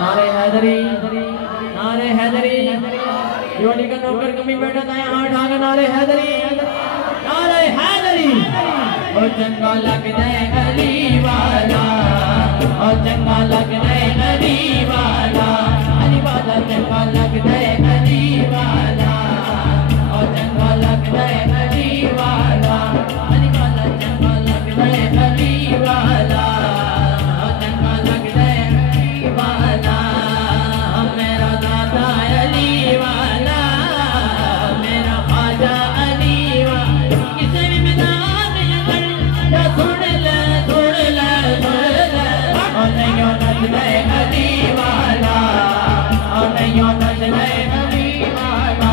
नारे हैदरी नारे हैदरी योली का नौकर कमी बैठा था यहाँ ढाका नारे हैदरी ओ चंगा लग जाए गली वाला ओ चंगा लग जाए गली वाला अली वाला चंगा लग जाए गली वाला ओ चंगा लग जाए गली वाला अली वाला चंगा लग जाए गली वाला ओ चंगा लग जाए गली वाला मेरा दादा अली वाला मेरा ख्वाजा अली वाला किसी भी मैदान सुन ले और नहीं नच गए गली वाला और नहीं नच गए गली वाला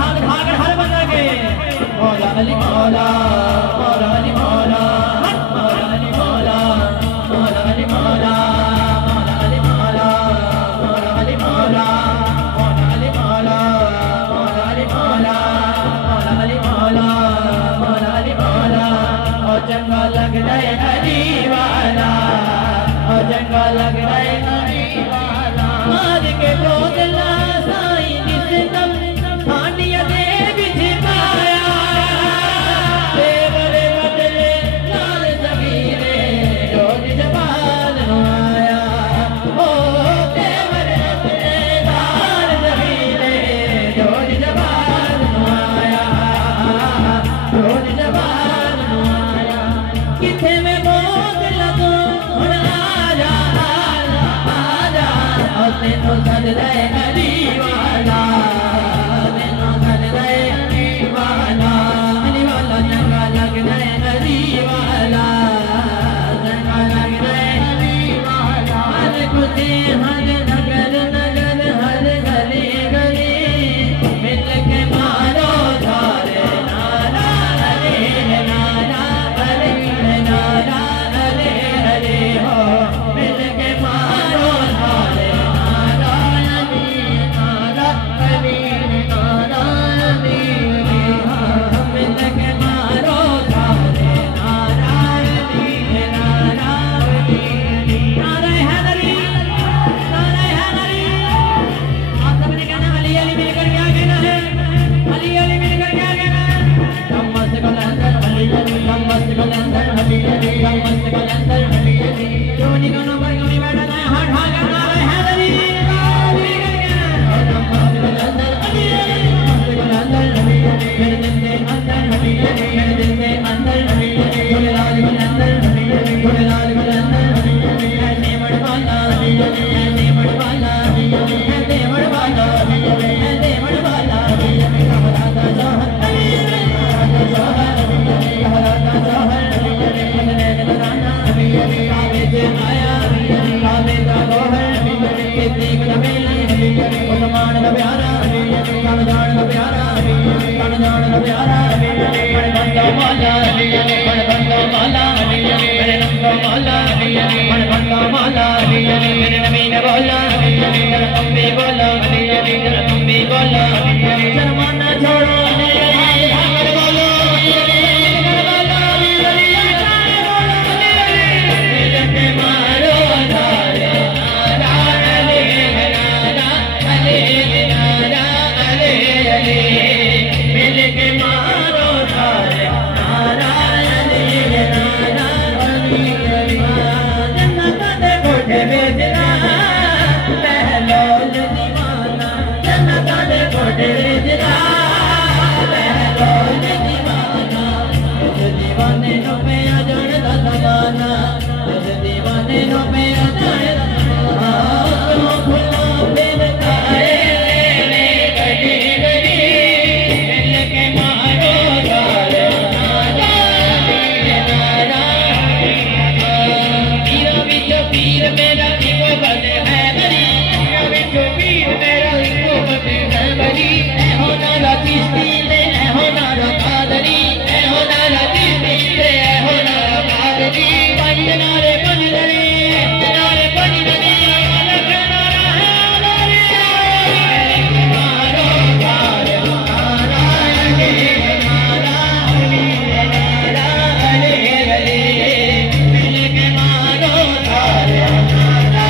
हाथ भागर हर बंदा के मौला अली मौला मौला अली मौला मौला अली मौला मौला अली मौला मौला अली मौला मौला अली मौला मौला अली मौला मौला अली मौला मौला अली मौला मौला अली मौला और चंगा लग जाए गली वाला और चंगा लग जाए गली वाला आज के बोदला साईं जिस दम खानिया दे बिछाया देवरे बदले लाल सबीरे रोज जबान आया ओ देवरे बदले लाल सबीरे रोज जबान आया रोज जबान आया किथे में बोद लगो हुण आजा आजा और तेनों सद दे गली वाला तेनों सद दे गली वाला चंगा लग जाए गली वाला चंगा लग जाए गली वाला हर कुछ हर नगर नगर हर गली गली मिल के मारो धारे नारा हरे नारा हरे नारा हरे हरे हो मिल के मारो धारे नारा हरे नारा हरे नारा हरे मिल के मारो धारे नारा हरे नारा हरे नारे हैदरी नारे हैदरी आप सबने कहना अली अली मिलकर क्या कहना है अली अली मिलकर क्या कहना है हम मस्त कलंदर अली अली हम मस्त कलंदर अली अली हम मस्त कलंदर अली अली जोनी को नंबर कमी बैठा है हाथ ढाका नारे हैदरी मिलकर क्या हम मस्त कलंदर अली अली मस्त कलंदर अली अली मेरे दिल के अंदर अली अली मेरे दिल के अंदर अली अली थोड़े लाल कलंदर अली अली थोड़े लाल कलंदर अली अली ऐसे मड़वाला अली अली ऐसे मड़वाला अली अली ऐसे मड़वाला अली अली ऐसे मड़वाला अली अली कहलाता जौहर अली अली कहलाता जौहर अली अली कहलाता जौहर अली अली बदले के तराना अली अली काबे से आया अली अली काबे का गौहर अली अली कितनी कलमेली अली अली उस्मान का प्यारा अली अली रमजान का प्यारा अली अली रमजान का प्यारा अली अली बड़े बंदा मौला अली अली बड़े बंदा मौला अली अली मेरे नंगा मौला अली अली बड़े बंदा मौला अली अली मेरे नबी ने बोला अली अली जरा तुम भी बोलो अली अली जरा तुम भी बोलो अली अली शर्माना छोड़ो अली अली भागर बोलो अली अली भागर बोलो अली अली जाने बोलो अली अली मिल के मारो धारे नारा अली नारा अली नारा अली अली मिल के मारो धारे नारा अली नारा अली अली जन्नत दे कोठे बेचना बहलोल दीवाना जन्नत दे कोठे बेचना बहलोल दीवाना उस दीवाने नो पे अजण दा जमाना उस दीवाने नो पे अजण दा जमाना तो खुला बिन ताए ले गली गली मिल के मारो धारे नारा नारा पीरा विच पीर मेरा इको बने है बरी पीरा विच पीर मेरा इको बने है बरी ए हो नारा चिश्ती ले ए हो नारा कादरी ए हो नारा चिश्ती ले ए हो नारा कादरी पंज नारे पंजदरी नारे पंजदरी अलग नारा है नारे मारो धारे नारा अली नारा अली नारा अली अली मिल के मारो धारे नारा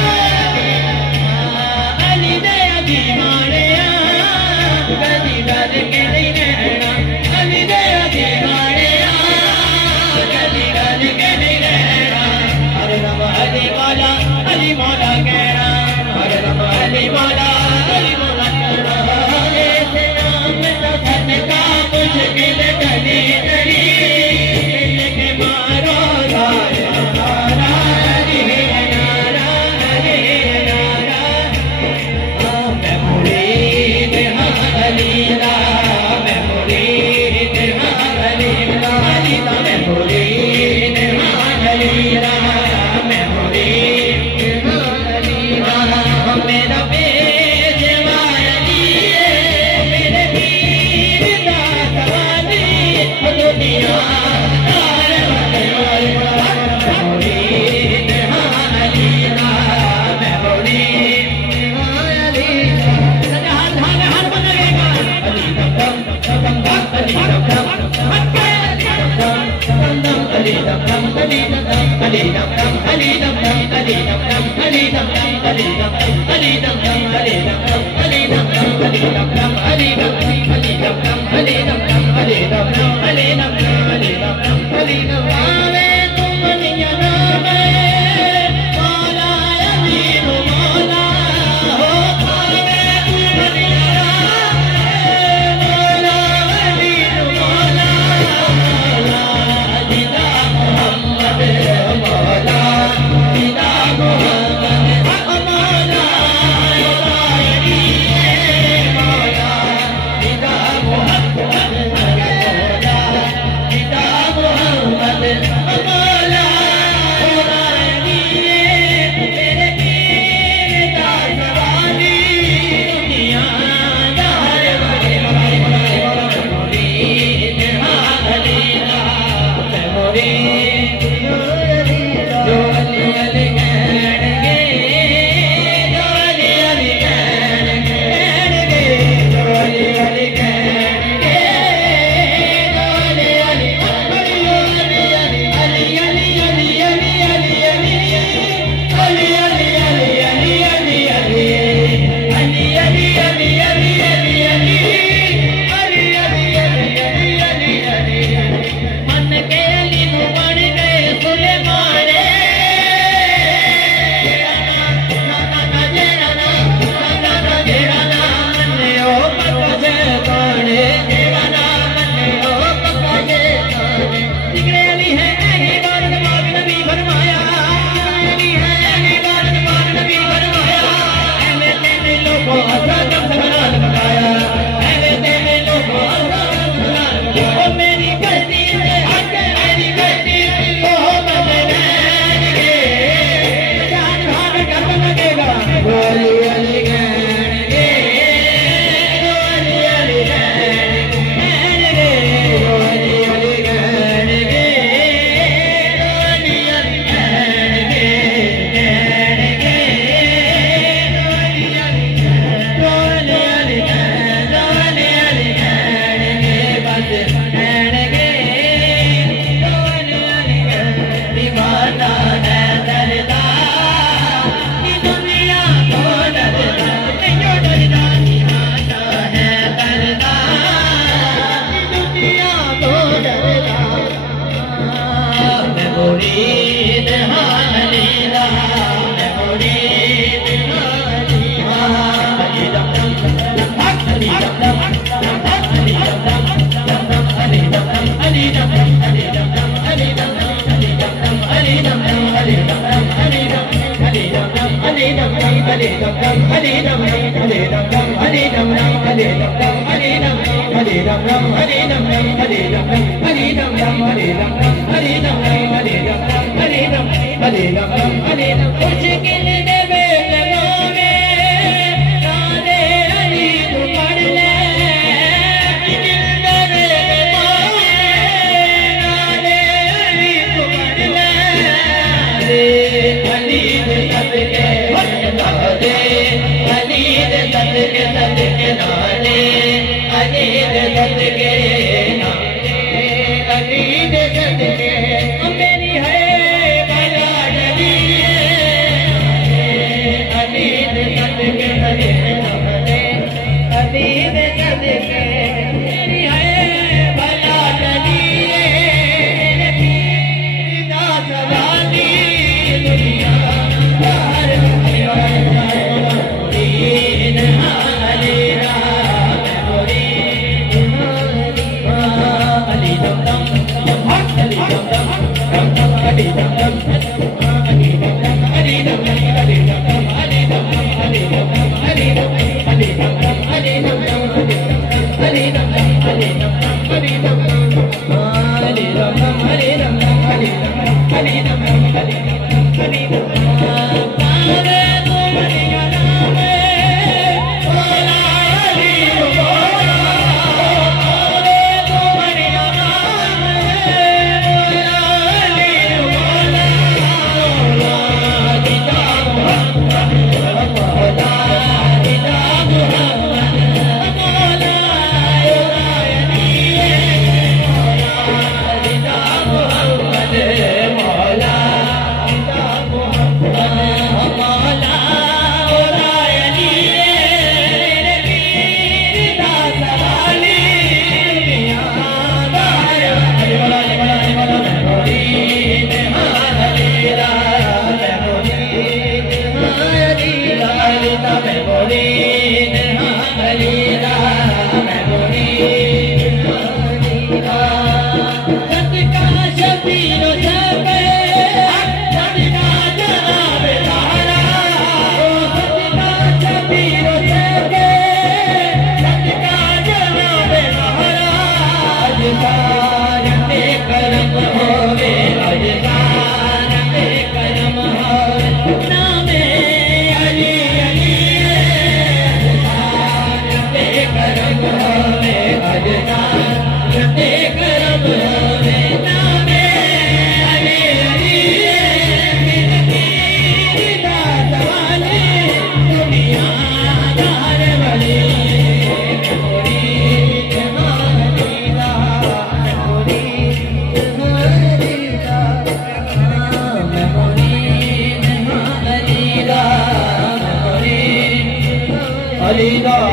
अली दा